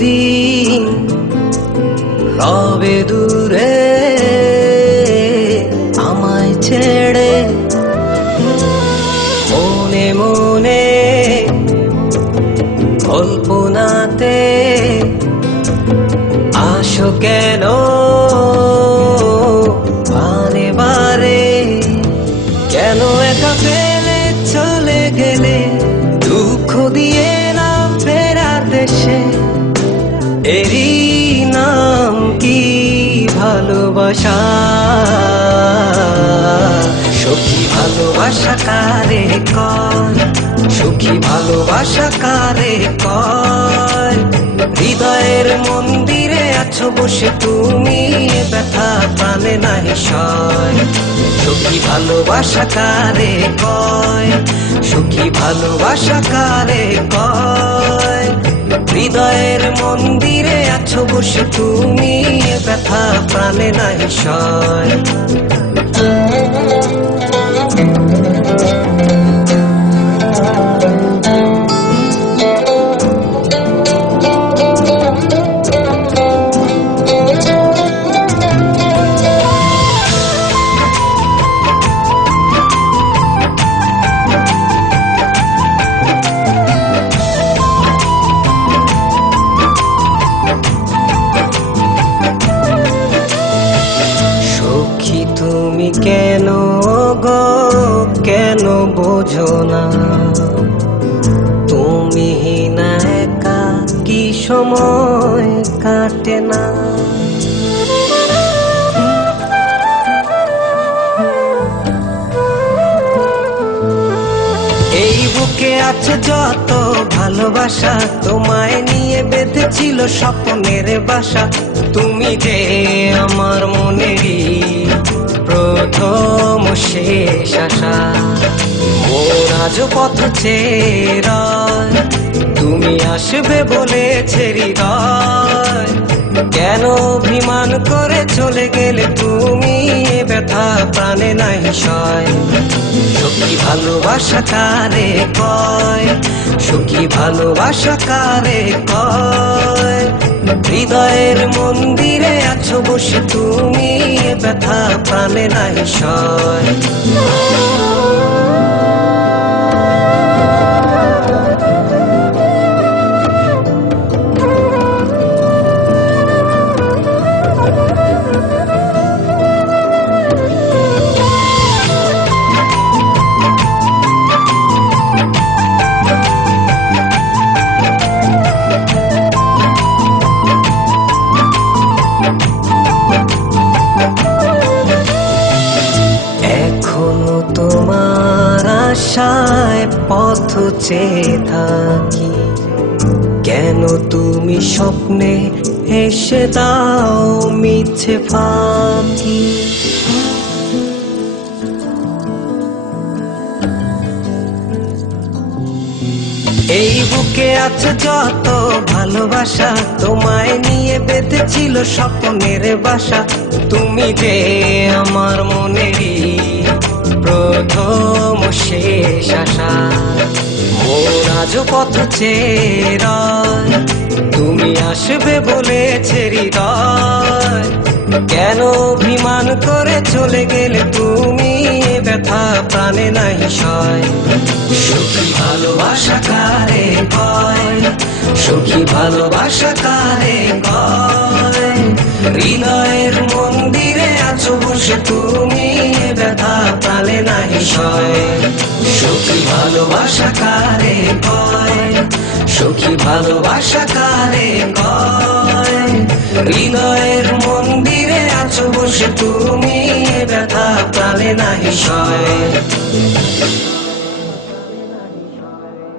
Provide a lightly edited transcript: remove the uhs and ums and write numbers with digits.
দিন রবে দূরে আমায় ছেড়ে, মনে মনে কল্পনাতে আসো কেন বারে বারে, কেন একা ফেলে চলে গেলে দুঃখ দিয়ে না ফেরার দেশে। এরই নাম কি ভালোবাসা, সখী ভালোবাসা কারে কয়, সখী ভালোবাসা কারে কয়। হৃদয়ের মন্দিরে আছো বসে তুমি, ব্যথা প্রাণে নাহি সয়। সখী ভালোবাসা কারে কয়, সখী ভালোবাসা কারে কয়। হৃদয়ের মন্দিরে আছো বসে তুমি, ব্যথা প্রাণে নাহি সয়। তুমি কেন গো কেন বোঝো না, তুমি না একা কি সময় কাটে না। এই বুকে আছে যত ভালোবাসা, তোমায় নিয়ে বেঁধেছিল স্বপ্নের বাসা। তুমি যে আমার মনেরই প্রথম শেষ আশা, মন আজ পথ চেয়ে, তুমি আসবে বলেছে হৃদয়। কেন অভিমান করে চলে গেলে তুমি, ব্যথা প্রাণে নাই সয়। সখী ভালোবাসা কারে কয়, সখী ভালোবাসা কারে কয়। হৃদয়ের মন্দিরে আছো বসে তুমি, ব্যথা প্রাণে নাই সয়। তোমার আশায় পথ চেয়ে থাকি, কেন তুমি স্বপ্নে এসে দাও মিছে ফাঁকি। এই বুকে আছে যত ভালোবাসা, তোমায় নিয়ে বেঁধেছিল স্বপ্নের বাসা। তুমি যে আমার মনেরই প্রথম শেষ আশা, মন আজ পথ চেয়ে, তুমি আসবে বলেছে হৃদয়। কেন অভিমান করে চলে গেলে তুমি, ব্যথা প্রাণে নাই সয়। সখী ভালোবাসা কারে কয়, সখী ভালোবাসা কারে কয়। হৃদয়ের মন্দিরে আছো বসে তুমি, ব্যথা প্রাণে নাই সয়। সখী ভালোবাসা কারে কয়, সখী ভালোবাসা কারে কয়। হৃদয়ের মন্দিরে আছো বসে তুমি, ব্যথা প্রাণে নাই সয়।